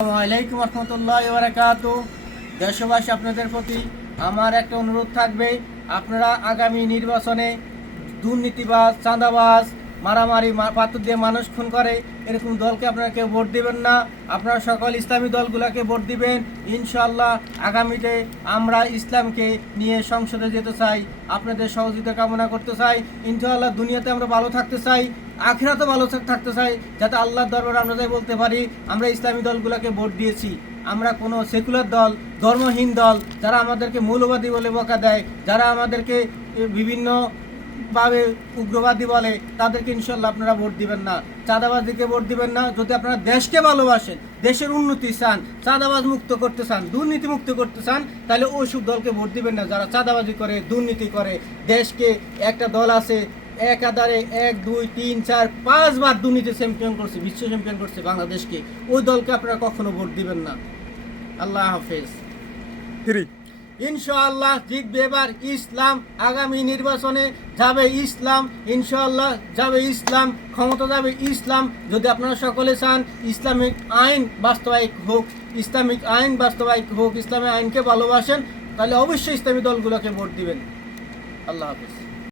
আসসালামু আলাইকুম রহমতুল্লাহ বারাকাতু। দেশবাসী, আপনাদের প্রতি আমার একটা অনুরোধ থাকবে, আপনারা আগামী নির্বাচনে দুর্নীতিবাজ, চাঁদাবাজ, মারামারি, পাথর দিয়ে মানুষ খুন করে এরকম দলকে আপনারা কেউ ভোট দিবেন না। আপনারা সকল ইসলামী দলগুলোকে ভোট দিবেন। ইনশাআল্লাহ আগামীতে আমরা ইসলামকে নিয়ে সংসদে যেতে চাই, আপনাদের সহযোগিতা কামনা করতে চাই। ইনশাআল্লাহ দুনিয়াতে আমরা ভালো থাকতে চাই, আখিরাতে ভালো থাকতে চাই, যাতে আল্লাহর দরবারে আমরা যাই বলতে পারি আমরা ইসলামী দলগুলোকে ভোট দিয়েছি। আমরা কোনো সেকুলার দল, ধর্মহীন দল, যারা আমাদেরকে মৌলবাদী বলে বকা দেয়, যারা আমাদেরকে বিভিন্ন ভাবে উগ্রবাদী বলে, তাদেরকে ইনশাল্লাহ আপনারা ভোট দিবেন না। চাঁদাবাজিকে ভোট দিবেন না। যদি আপনারা দেশকে ভালোবাসেন, দেশের উন্নতি চান, চাঁদাবাজ মুক্ত করতে চান, দুর্নীতি মুক্ত করতে চান, তাহলে ওইসব দলকে ভোট দিবেন না যারা চাঁদাবাজি করে, দুর্নীতি করে। দেশকে একটা দল আছে একাধারে 1, 2, 3, 4, 5 বার দুর্নীতি চ্যাম্পিয়ন করছে, বিশ্ব চ্যাম্পিয়ন করছে বাংলাদেশকে। ওই দলকে আপনারা কখনো ভোট দিবেন না। আল্লাহ হাফেজ। ইনশাআল্লাহ জিতবে এবার ইসলাম। আগামী নির্বাচনে যাবে ইসলাম, ইনশাআল্লাহ যাবে ইসলাম, ক্ষমতা যাবে ইসলাম। যদি আপনারা সকলে চান ইসলামিক আইন বাস্তবায়িত হোক, ইসলামিক আইন বাস্তবায়িত হোক, ইসলামিক আইনকে ভালোবাসেন, তাহলে অবশ্যই ইসলামী দলগুলোকে ভোট দিবেন। আল্লাহ হাফেজ।